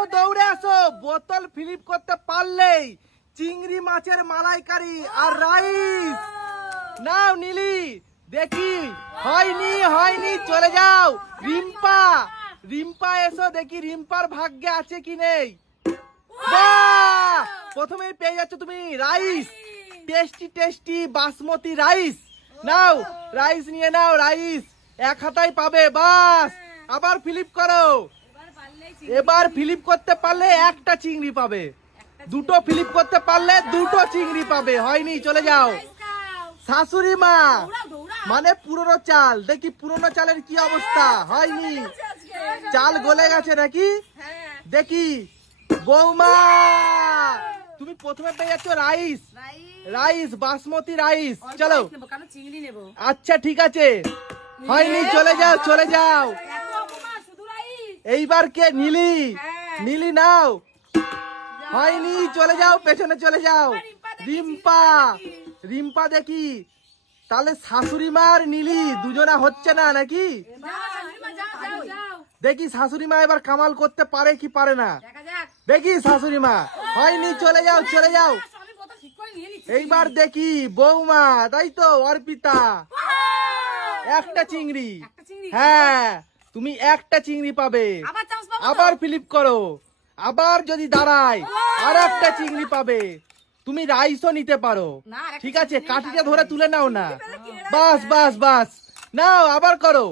আসো দৌড়ে আসো। বোতল ফিলিপ করতে পারলেই চিংড়ি মাছের মালাইকারি আর রাইস। নাও নীলি। দেখি। হয়নি হয়নি, চলে যাও। রিম্পা রিম্পা এসো, দেখি রিম্পার ভাগ্যে আছে কি নেই! প্রথমেই পেয়ে যাচ্ছ তুমি rice. Tasty tasty basmati rice. নাও, রাইস নিয়ে নাও, রাইস। এক হাতায় পাবে, বাস। আবার ফিলিপ করো। এবার ফিলিপ করতে পারলে একটা চিংড়ি পাবে। দুটো ফিলিপ করতে পারলে দুটো চিংড়ি পাবে। হয়নি চলে যাও। শাশুড়ি মা মানে পুরনো চাল। দেখি পুরনো চালের কি অবস্থা। হয়নি। চাল গলে গেছে নাকি? দেখি। বৌমা তুমি প্রথমে পেয়ে যাচ্ছ রাইস। Rice basmati rice. চলো। আচ্ছা ঠিক আছে। হয়নি চলে যাও চলে যাও এত অপমান শুধু রাইস এইবার কে? নীলি। হ্যাঁ। নীলি নাও। হয়নি চলে যাও পেছনে চলে যাও। রিম্পা রিম্পা দেখি। তাহলে শাশুড়ি মার নীলি দুজনা হচ্ছে না নাকি? যাও যাও দেখি শাশুড়ি মা এবার কামাল করতে পারে কি পারে না। দেখি শাশুড়ি মা। হয়নি চলে যাও চলে যাও। এইবার দেখি বৌমা তাই তো অর্পিতা। একটা চিংড়ি। হ্যাঁ। তুমি একটা চিংড়ি পাবে। আবার ফিলিপ করো। আবার যদি দাঁড়ায় আর একটা চিংড়ি পাবে। তুমি রাইসও নিতে পারো। ঠিক আছে কাঠিটা ধরে তুলে নাও না। বাস বাস বাস। নাও আবার করো।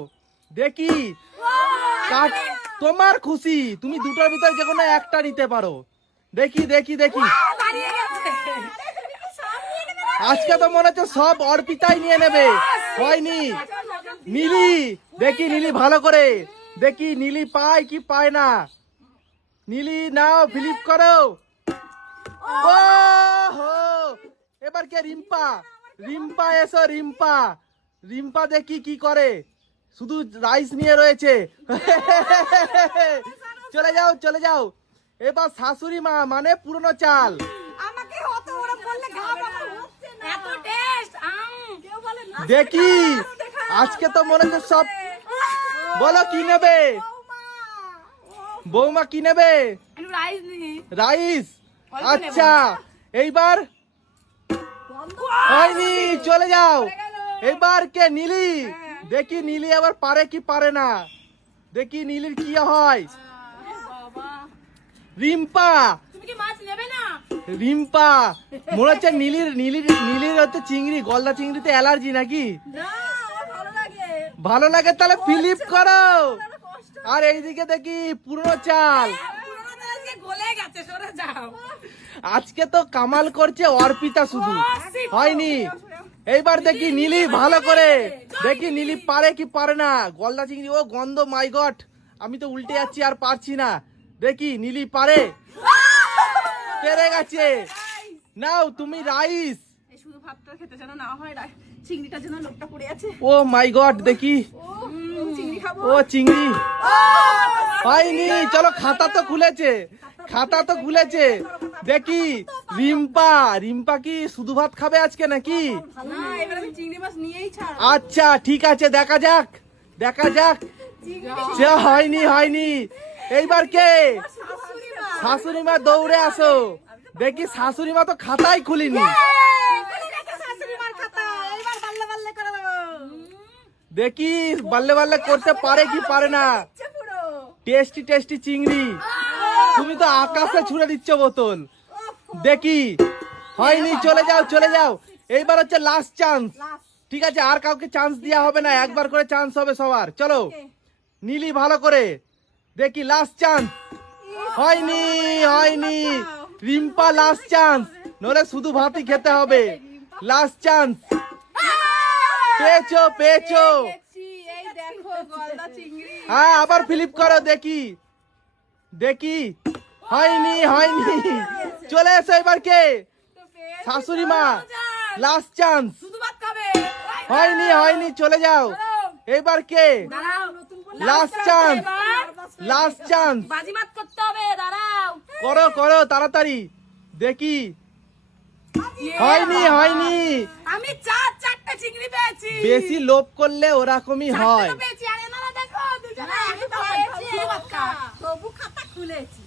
দেখি। তোমার খুশি। তুমি দুটোর ভিতরে যে কোনো একটা নিতে পারো। দেখি দেখি দেখি। আজকে তো মনে হচ্ছে সব অর্পিতাই নিয়ে নেবে। হয়নি। নীলি, দেখি নীলি ভালো করে। দেখি নীলি পায় কি পায় না। নীলি, নাও, ফিলিপ করো। এবার কে রিম্পা? রিম্পা, এসো রিম্পা। রিম্পা দেখি কি করে। শুধু রাইস নিয়ে রয়েছে। চলে যাও চলে যাও। এবার শাশুড়ি মা মানে পুরনো চাল। আমাকে অত বড় বললে ঘাম আমার হচ্ছে না এত টেস্ট আম কেউ বলে না দেখি। আজকে তো মনে হচ্ছে সব বলো কি নেবে? বৌমা কি নেবে? রাইস আচ্ছা এইবার হয়নি চলে যাও। এইবার কে নীলি? দেখি নীলি আবার পারে কি পারে না। দেখি নীলির কি হয়। রিম্পা রিম্পা মনে হচ্ছে নীলির নীলির নীলির হচ্ছে চিংড়ি গলদা চিংড়িতে অ্যালার্জি নাকি? ভালো লাগে। তাহলে ফিলিপ করো। আর এইদিকে দেখি পুরনো চাল। আজকে তো কামাল করছে অর্পিতা শুধু। হয়নি। এইবার দেখি নীলি ভালো করে। দেখি নীলি পারে কি পারে না। গলদা চিংড়ি ও গন্ধ মাই গড আমি তো উল্টে যাচ্ছি আর পারছি না। দেখি নীলি পারে। পেরে গেছে? নাও তুমি রাইস। শুধু ভাতটা খেতে যেন না হয় চিংড়িটা যেন লোকটা পড়ে আছে। ও মাই গড দেখি। ও চিংড়ি। হয়নি চলো খাতা তো খুলেছে। খাতা তো খুলেছে। দেখি রিম্পা রিম্পা কি শুধু ভাত খাবে আজকে নাকি? আচ্ছা ঠিক আছে দেখা যাক দেখা যাক। সে হয়নি হয়নি। এইবার কে? শাশুড়ি মা দৌড়ে আসো। দেখি শাশুড়ি মা তো খাতাই খুলিনি। দেখি বাল্লে বাল্লে করতে পারে কি পারে না। টেস্টি টেস্টি চিংড়ি। তুমি তো আকাশে ছুড়ে দিচ্ছ বোতল। দেখি। হয়নি চলে যাও চলে যাও। এইবার হচ্ছে লাস্ট চান্স ঠিক আছে আর কাউকে চান্স দেওয়া হবে না। একবার করে চান্স হবে সবার। চলো। নীলি ভালো করে। দেখি লাস্ট চান্স হয়নি হয়নি। রিম্পা লাস্ট চান্স নলে শুধু ভাতই খেতে হবে। লাস্ট চান্স পেয়েছ পেয়েছ। হ্যাঁ আবার ফিলিপ করো দেখি। দেখি। হয়নি হয়নি। চলে এসো এবার কে? শাশুড়ি মা। লাস্ট চান্স হয়নি হয়নি চলে যাও। এবার কে? লাস্ট চান্স লাস্ট চান্স বাজিমাত করতে হবে দাঁড়াও। করো করো তাড়াতাড়ি। দেখি। হয়নি হয়নি। আমি চার চারটা চিংড়ি পেয়েছি। বেশি লোভ করলে ওরকমই হয়। চারটা পেয়েছি। আরে না দেখো দুজনে আমি তো পেয়েছি তবু খাতা খুলেছি।